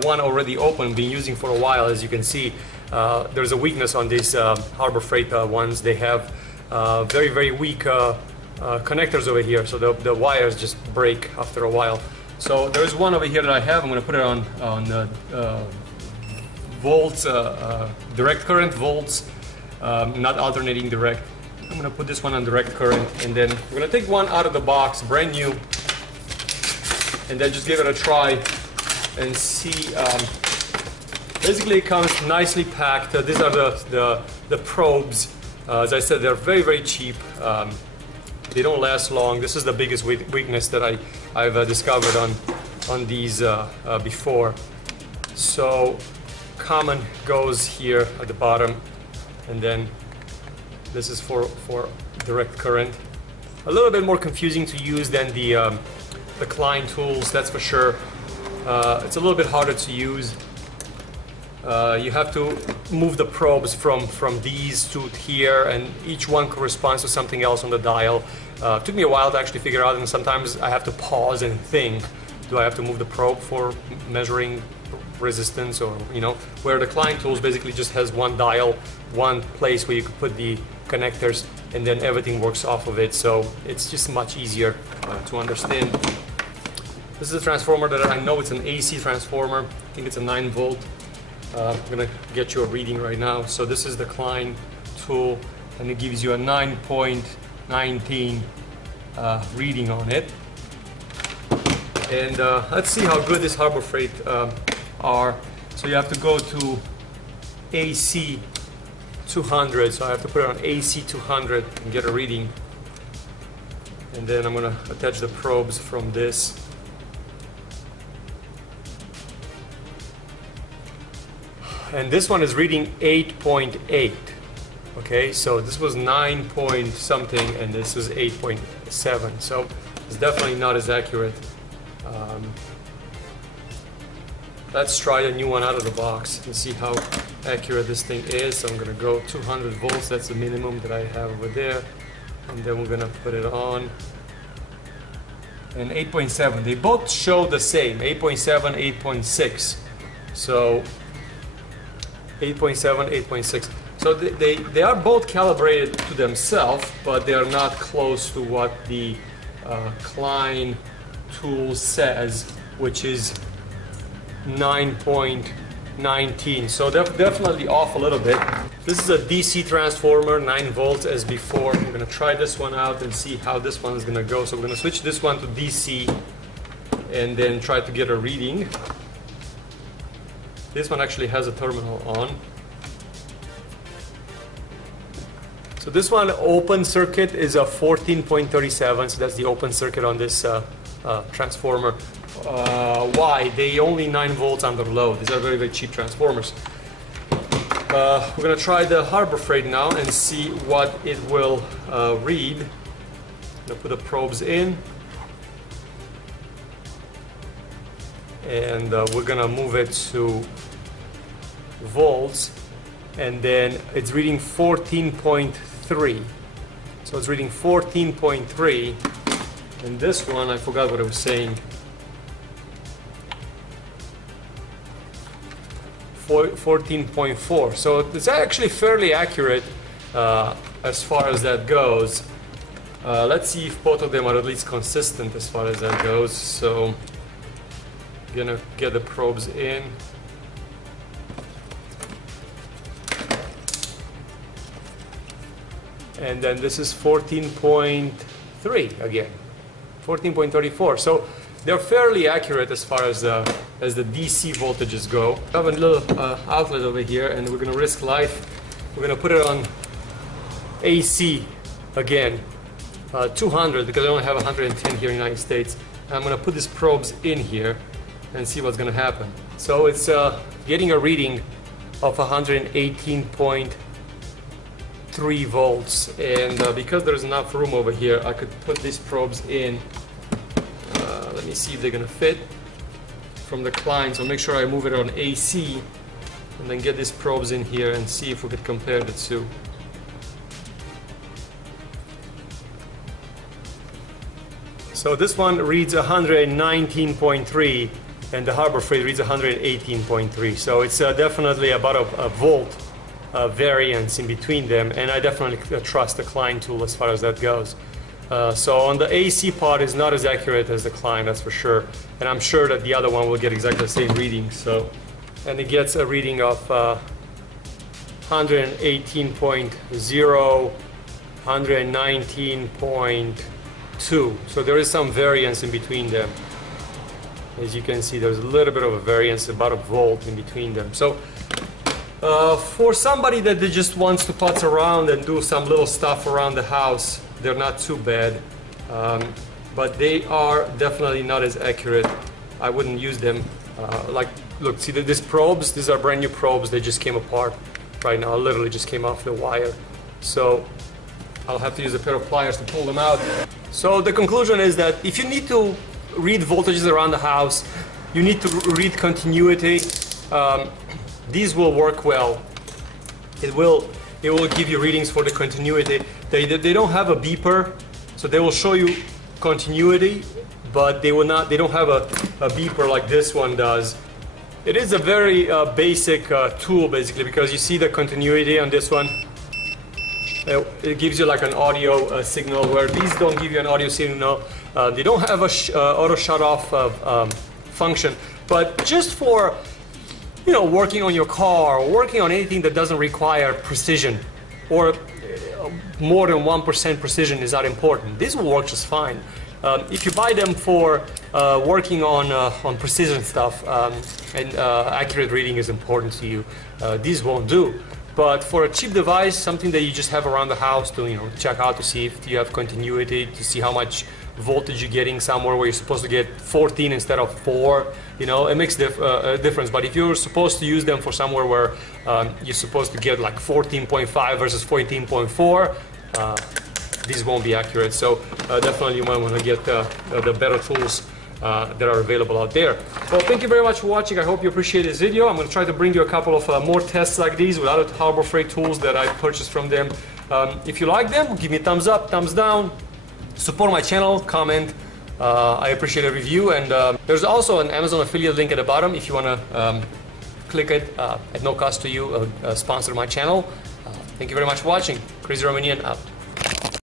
One already open, been using for a while. As you can see, there's a weakness on these Harbor Freight ones. They have very weak connectors over here, so the wires just break after a while. So there's one over here that I have. I'm going to put it on volts, direct current volts, not alternating direct. I'm going to put this one on direct current, and then we're going to take one out of the box, brand new, and then just give it a try and see. Basically it comes nicely packed. These are the probes. As I said, they're very cheap. They don't last long. This is the biggest weakness that I've discovered on these before. So common goes here at the bottom, and then this is for direct current. A little bit more confusing to use than the Klein tools, that's for sure. It's a little bit harder to use. You have to move the probes from these to here, and each one corresponds to something else on the dial. It took me a while to actually figure out, and sometimes I have to pause and think, do I have to move the probe for measuring resistance, or, you know, where the Klein tools basically just has one dial, one place where you can put the connectors, and then everything works off of it, so it's just much easier to understand. This is a transformer that I know it's an AC transformer. I think it's a 9 volt. I'm gonna get you a reading right now. So this is the Klein tool, and it gives you a 9.19 reading on it. And let's see how good this Harbor Freight are. So you have to go to AC 200. So I have to put it on AC 200 and get a reading. And then I'm gonna attach the probes from this. And this one is reading 8.8. Okay, so this was 9 point something, and this was 8.7. So it's definitely not as accurate. Let's try a new one out of the box and see how accurate this thing is. So I'm gonna go 200 volts. That's the minimum that I have over there, and then we're gonna put it on. And 8.7. They both show the same. 8.7, 8.6. So 8.7, 8.6. So they are both calibrated to themselves, but they are not close to what the Klein tool says, which is 9.19. So they're definitely off a little bit. This is a DC transformer, 9 volts as before. We're gonna try this one out and see how this one is gonna go. So we're gonna switch this one to DC and then try to get a reading. This one actually has a terminal on. So this one, open circuit, is a 14.37, so that's the open circuit on this transformer. Why? They only 9 volts under load. These are very cheap transformers. We're gonna try the Harbor Freight now and see what it will read. I'm gonna put the probes in. And we're gonna move it to volts, and then it's reading 14.3. So it's reading 14.3, and this one, I forgot what I was saying. 14.4. So it's actually fairly accurate as far as that goes. Let's see if both of them are at least consistent as far as that goes. So gonna get the probes in. And then this is 14.3 again, 14.34. So they're fairly accurate as far as the DC voltages go. I have a little outlet over here, and we're gonna risk life. We're gonna put it on AC again, 200, because I only have 110 here in the United States. And I'm gonna put these probes in here and see what's gonna happen. So it's getting a reading of 118.3 volts, and because there's enough room over here, I could put these probes in. Let me see if they're gonna fit from the Klein. So make sure I move it on AC, and then get these probes in here and see if we could compare the two. So this one reads 119.3, and the Harbor Freight reads 118.3. So it's definitely about a volt variance in between them, and I definitely trust the Klein tool as far as that goes. So on the AC part is not as accurate as the Klein, that's for sure, and I'm sure that the other one will get exactly the same reading. So, and it gets a reading of 118.0, 119.2. So there is some variance in between them. As you can see, there's a little bit of a variance, about a volt in between them. So for somebody that just wants to putz around and do some little stuff around the house, they're not too bad, but they are definitely not as accurate. I wouldn't use them. Like, look, see these probes? These are brand new probes. They just came apart right now. Literally just came off the wire. So I'll have to use a pair of pliers to pull them out. So the conclusion is that if you need to read voltages around the house, you need to read continuity. These will work well. It will give you readings for the continuity. They don't have a beeper, so they will show you continuity, but they don't have a beeper like this one does. It is a very basic tool, basically, because you see the continuity on this one. It gives you like an audio signal, where these don't give you an audio signal. They don't have a auto shut off function, but just for working on your car or working on anything that doesn't require precision, or more than 1% precision is not important, this will work just fine. If you buy them for working on precision stuff, and accurate reading is important to you, these won't do. But for a cheap device, something that you just have around the house to check out to see if you have continuity, to see how much voltage you're getting somewhere where you're supposed to get 14 instead of 4, it makes a difference. But if you're supposed to use them for somewhere where you're supposed to get like 14.5 versus 14.4, these won't be accurate. So definitely you might want to get the better tools that are available out there. Well, thank you very much for watching. I hope you appreciate this video. I'm going to try to bring you a couple of more tests like these with other Harbor Freight tools that I purchased from them. If you like them, give me a thumbs up, thumbs down. Support my channel, comment. I appreciate a review, and there's also an Amazon affiliate link at the bottom if you want to click it at no cost to you, sponsor my channel. Thank you very much for watching. Crazy Romanian out.